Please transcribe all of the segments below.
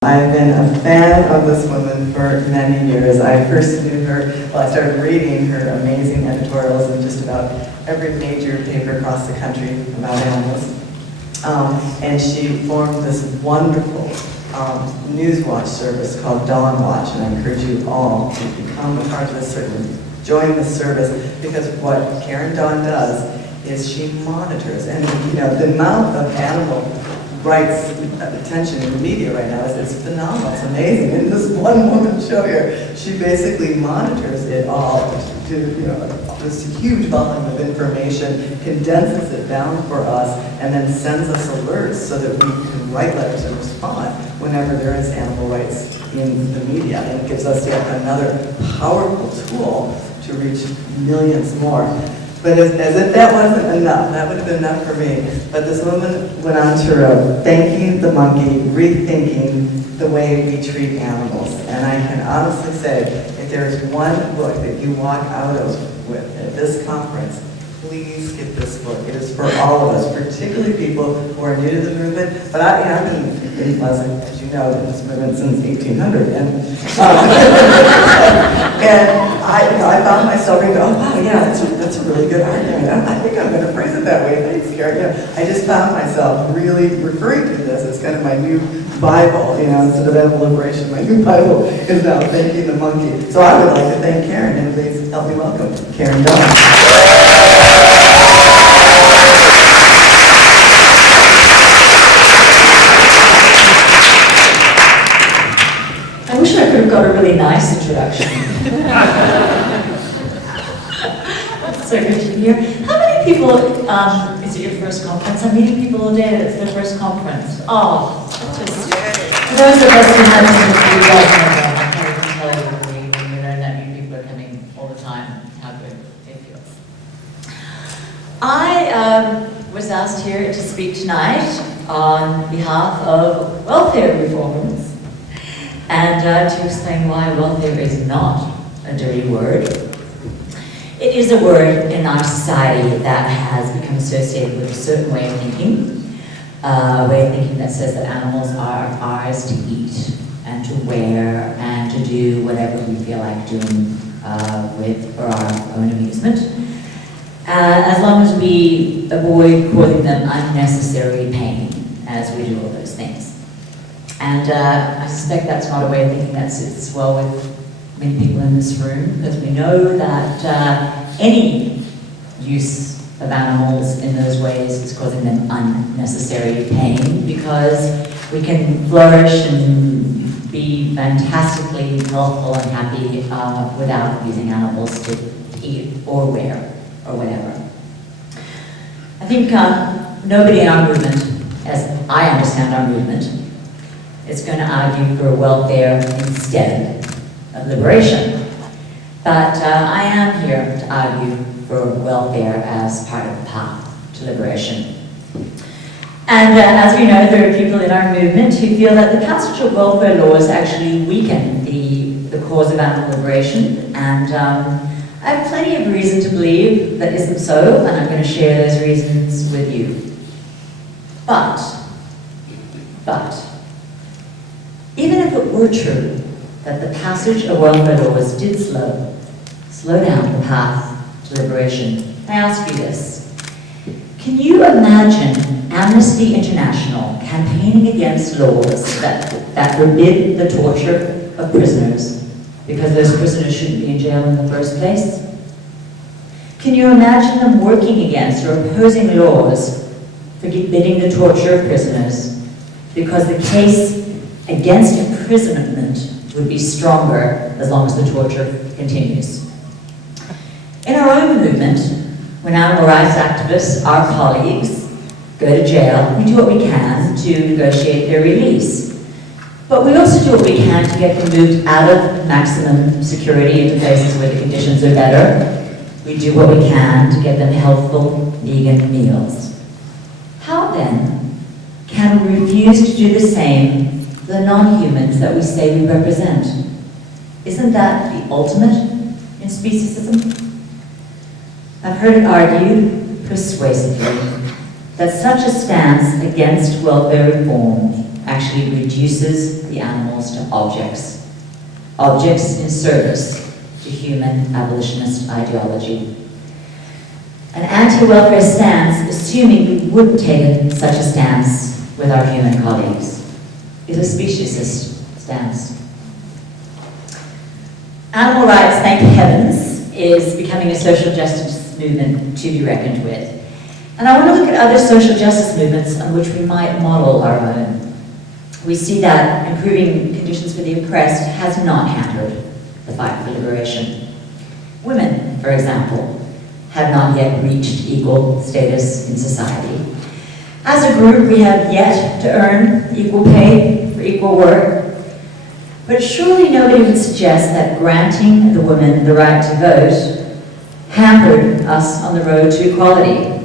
I've been a fan of this woman for many years. I first knew her, well, I started reading her amazing editorials in just about every major paper across the country about animals. And she formed this wonderful Newswatch service called DawnWatch, and I encourage you all to become a part of this service, join this service, because what Karen Dawn does is she monitors, and the amount of animal rights attention in the media right now is phenomenal. It's amazing. And this one woman show here, she basically monitors it all to this huge volume of information, condenses it down for us, and then sends us alerts so that we can write letters and respond whenever there is animal rights in the media. And it gives us yet another powerful tool to reach millions more. But as if that wasn't enough, that would have been enough for me. But this woman went on to write, Thanking the Monkey, Rethinking the Way We Treat Animals. And I can honestly say, if there is one book that you walk out of with at this conference, please get this book. It is for all of us, particularly people who are new to the movement. But I've been, as you know, in this movement since 1800. And I found myself going, oh wow, yeah, that's a really good argument. I think I'm going to phrase it that way. Thanks, Karen. I just found myself really referring to this as kind of my new Bible. Instead of animal liberation, my new Bible is now Thanking the Monkey. So I would like to thank Karen, and please help me welcome Karen Dawn. I wish I could have got a really nice introduction. So good to hear. How many people, is it your first conference? I'm meeting people all day, it's their first conference. Oh, just, for those of us who haven't been to you guys know them, I can't even tell you when you know that many people are coming all the time, how good it feels. I was asked here to speak tonight on behalf of welfare reformers, and to explain why welfare is not a dirty word. It is a word in our society that has become associated with a certain way of thinking, a way of thinking that says that animals are ours to eat and to wear and to do whatever we feel like doing for our own amusement, as long as we avoid causing them unnecessary pain as we do all those things. And I suspect that's not a way of thinking that sits well with many people in this room, because we know that any use of animals in those ways is causing them unnecessary pain, because we can flourish and be fantastically healthful and happy without using animals to eat or wear or whatever. I think nobody in our movement, as I understand our movement, is going to argue for welfare instead of liberation. But I am here to argue for welfare as part of the path to liberation. And as we know, there are people in our movement who feel that the passage of welfare laws actually weaken the cause of animal liberation. And I have plenty of reason to believe that isn't so, and I'm going to share those reasons with you. But, even if it were true that the passage of welfare laws did slow down the path to liberation, I ask you this. Can you imagine Amnesty International campaigning against laws that forbid the torture of prisoners because those prisoners shouldn't be in jail in the first place? Can you imagine them working against or opposing laws forbidding the torture of prisoners because the case against imprisonment would be stronger as long as the torture continues? In our own movement, when animal rights activists, our colleagues, go to jail, we do what we can to negotiate their release. But we also do what we can to get them moved out of maximum security into places where the conditions are better. We do what we can to get them healthful vegan meals. How then can we refuse to do the same for the non-humans that we say we represent? Isn't that the ultimate in speciesism? I've heard it argued persuasively that such a stance against welfare reform actually reduces the animals to objects. Objects in service to human abolitionist ideology. An anti-welfare stance, assuming we wouldn't take such a stance with our human colleagues, is a speciesist stance. Animal rights, thank heavens, is becoming a social justice movement to be reckoned with. And I want to look at other social justice movements on which we might model our own. We see that improving conditions for the oppressed has not hampered the fight for liberation. Women, for example, have not yet reached equal status in society. As a group, we have yet to earn equal pay for equal work. But surely nobody would suggest that granting the women the right to vote hampered us on the road to equality.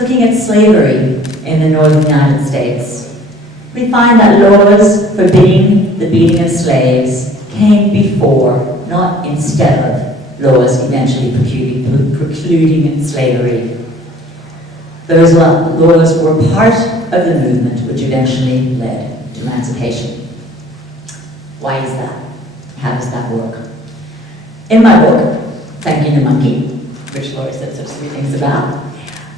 Looking at slavery in the northern United States, we find that laws forbidding the beating of slaves came before, not instead of, laws eventually precluding slavery. Those laws were part of the movement which eventually led to emancipation. Why is that? How does that work? In my book, Thanking the Monkey, which Lorri said such sweet things about,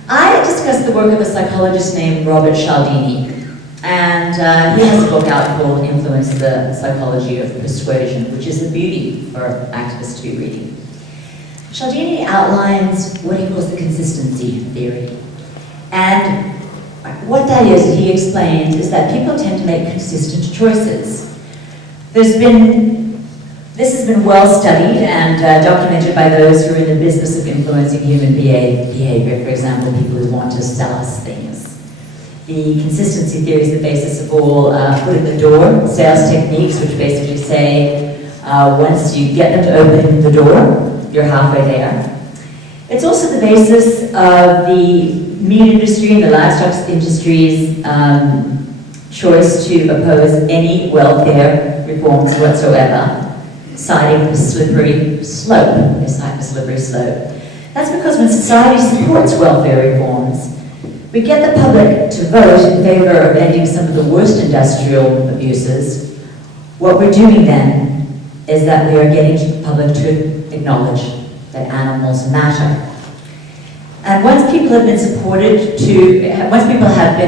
I discuss the work of a psychologist named Robert Cialdini. And he has a book out called Influence, the Psychology of Persuasion, which is a beauty for activists to be reading. Cialdini outlines what he calls the consistency theory. And what that is, he explains, is that people tend to make consistent choices. This has been well studied and documented by those who are in the business of influencing human behavior, for example, people who want to sell us things. The consistency theory is the basis of all foot in the door sales techniques, which basically say once you get them to open the door, you're halfway there. It's also the basis of the meat industry and the livestock industry's choice to oppose any welfare reforms whatsoever, citing the slippery slope. They cite the slippery slope. That's because when society supports welfare reforms, we get the public to vote in favor of ending some of the worst industrial abuses. What we're doing then is that we are getting the public to acknowledge that animals matter. And once people have been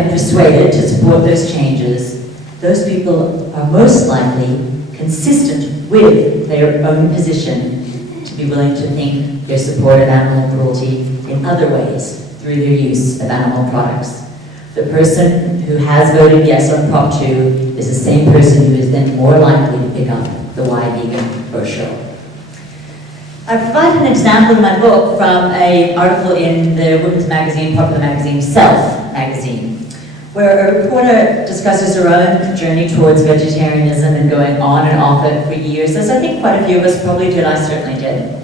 persuaded to support those changes, those people are most likely consistent with their own position to be willing to think their support of animal cruelty in other ways through their use of animal products. The person who has voted yes on Prop 2 is the same person who is then more likely to pick up the Why Vegan brochure. I provide an example in my book from an article in the women's magazine, popular magazine, Self magazine, where a reporter discusses her own journey towards vegetarianism and going on and off it for years, as I think quite a few of us probably did. I certainly did.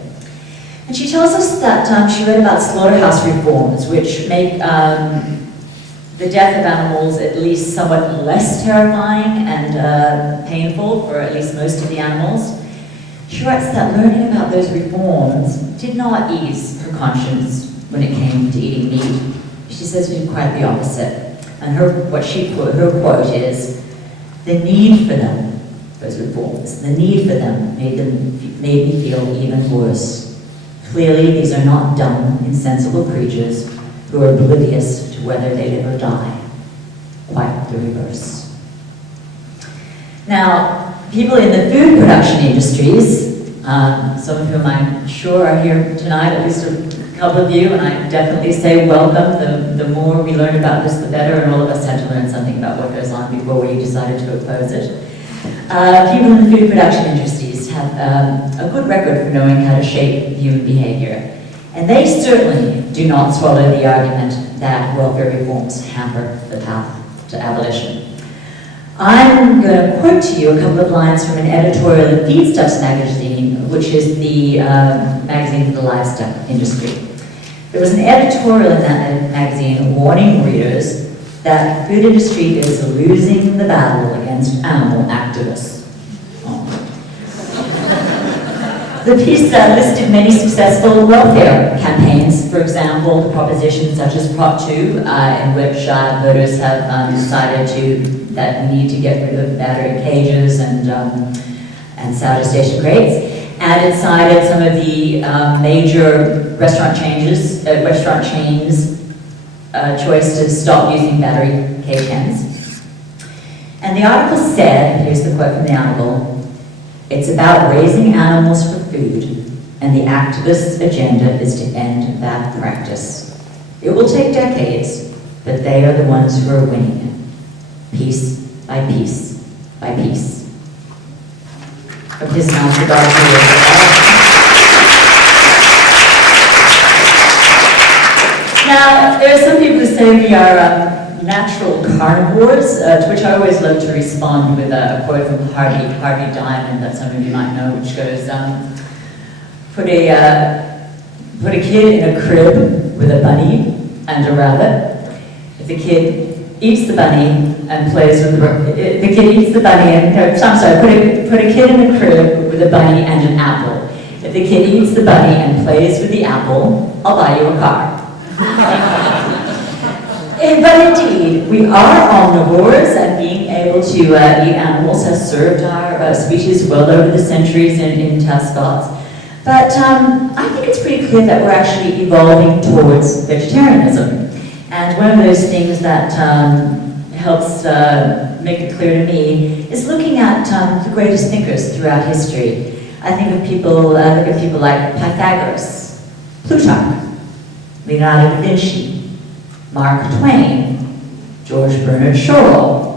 And she tells us that she read about slaughterhouse reforms, which make the death of animals at least somewhat less terrifying and painful for at least most of the animals. She writes that learning about those reforms did not ease her conscience when it came to eating meat. She says it did quite the opposite. And her quote is, the need for them, those reforms, the need for them made me feel even worse. Clearly, these are not dumb, insensible creatures who are oblivious to whether they live or die. Quite the reverse. Now, people in the food production industries, some of whom I'm sure are here tonight, at least a couple of you, and I definitely say welcome. The more we learn about this, the better, and all of us had to learn something about what goes on before we decided to oppose it. People in the food production industries have a good record for knowing how to shape human behavior. And they certainly do not swallow the argument that welfare reforms hamper the path to abolition. I'm going to quote to you a couple of lines from an editorial in Feedstuffs magazine, which is the magazine for the livestock industry. There was an editorial in that magazine warning readers that the food industry is losing the battle against animal activists. Oh. The piece listed many successful welfare campaigns, for example, the propositions such as Prop 2, in which voters have decided that we need to get rid of battery cages and sow gestation crates. And it cited some of the major restaurant chains' choice to stop using battery cage hens. And the article said, here's the quote from the article, "It's about raising animals for food, and the activists' agenda is to end that practice. It will take decades, but they are the ones who are winning, piece by piece by piece." From his mouth to God's ears. Now, there are some people who say we are natural carnivores, to which I always love to respond with a quote from Harvey Diamond that some of you might know, which goes, put a kid in a crib with a bunny and a rabbit. If the kid eats the bunny and plays with the kid eats the bunny and, I'm sorry, put a kid in a crib with a bunny and an apple. If the kid eats the bunny and plays with the apple, I'll buy you a car. But indeed, we are omnivores, and being able to eat animals has served our species well over the centuries in tough spots. But I think it's pretty clear that we're actually evolving towards vegetarianism. And one of those things that helps make it clear to me is looking at the greatest thinkers throughout history. I think of people, look at people like Pythagoras, Plutarch, Leonardo da Vinci, Mark Twain, George Bernard Shaw,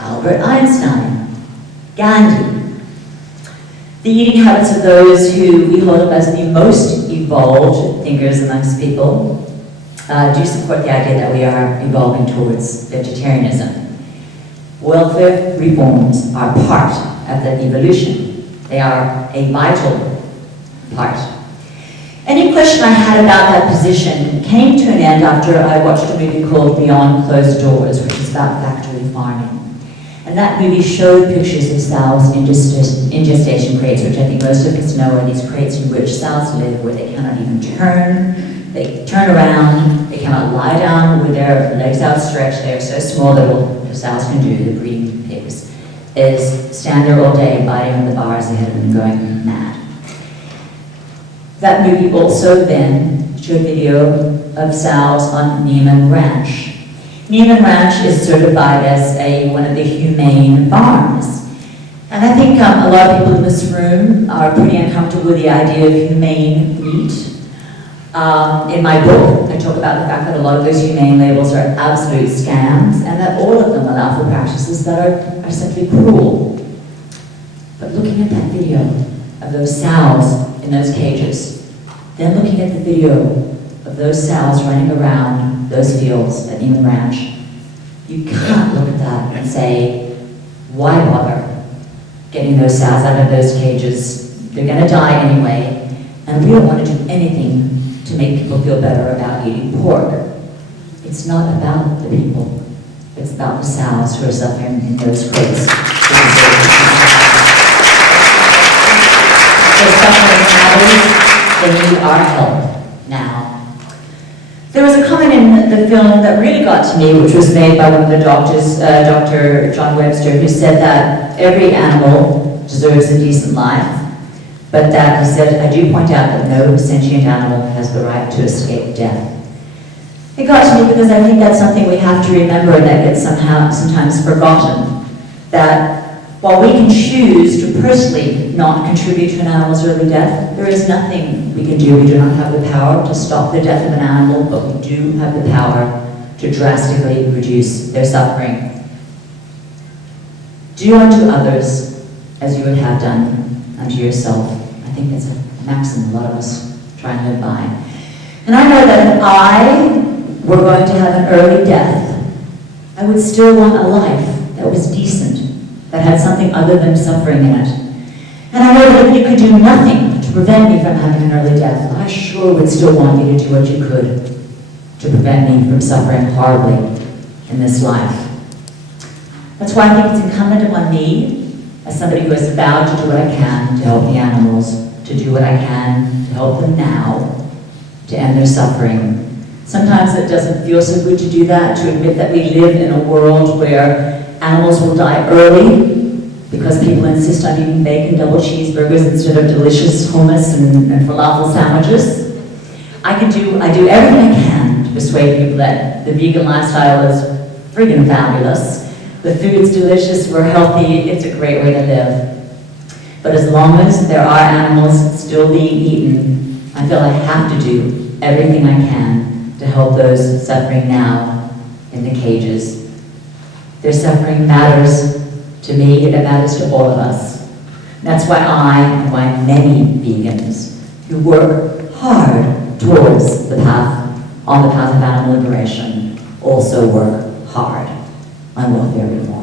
Albert Einstein, Gandhi. The eating habits of those who we hold up as the most evolved thinkers amongst people do support the idea that we are evolving towards vegetarianism. Welfare reforms are part of that evolution. They are a vital part. Any question I had about that position came to an end after I watched a movie called Beyond Closed Doors, which is about factory farming. And that movie showed pictures of sows in gestation crates, which I think most of us know are these crates in which sows live, where they cannot even turn. They turn around, they cannot lie down with their legs outstretched. They are so small that all the sows can do, the breeding pigs, is stand there all day biting on the bars ahead of them going mad. That movie also then showed video of sows on Neiman Ranch. Neiman Ranch is certified as one of the humane farms. And I think a lot of people in this room are pretty uncomfortable with the idea of humane meat. In my book, I talk about the fact that a lot of those humane labels are absolute scams, and that all of them allow for practices that are simply cruel. But looking at that video of those sows in those cages, then looking at the video of those sows running around those fields at Neiman Ranch, you can't look at that and say, why bother getting those sows out of those cages? They're going to die anyway, and we don't want to do anything to make people feel better about eating pork. It's not about the people. It's about the sows who are suffering in those crates. They're suffering matters. They need our help now. There was a comment in the film that really got to me, which was made by one of the doctors, Dr. John Webster, who said that every animal deserves a decent life, but that he said, I do point out that no sentient animal has the right to escape death. It got to me because I think that's something we have to remember and that gets sometimes forgotten. That while we can choose to personally not contribute to an animal's early death, there is nothing we can do. We do not have the power to stop the death of an animal, but we do have the power to drastically reduce their suffering. Do unto others as you would have done unto yourself. I think that's a maxim a lot of us try and live by. And I know that if I were going to have an early death, I would still want a life that was decent, that had something other than suffering in it. And I know that if you could do nothing to prevent me from having an early death, I sure would still want you to do what you could to prevent me from suffering horribly in this life. That's why I think it's incumbent upon me, as somebody who has vowed to do what I can to help the animals, to do what I can to help them now, to end their suffering. Sometimes it doesn't feel so good to do that, to admit that we live in a world where animals will die early because people insist on eating bacon double cheeseburgers instead of delicious hummus and falafel sandwiches. I do everything I can to persuade people that the vegan lifestyle is friggin' fabulous. The food's delicious, we're healthy, it's a great way to live. But as long as there are animals still being eaten, I feel I have to do everything I can to help those suffering now in the cages. Their suffering matters to me, it matters to all of us. That's why I, and why many vegans who work hard towards the path, on the path of animal liberation, also work hard on welfare reform.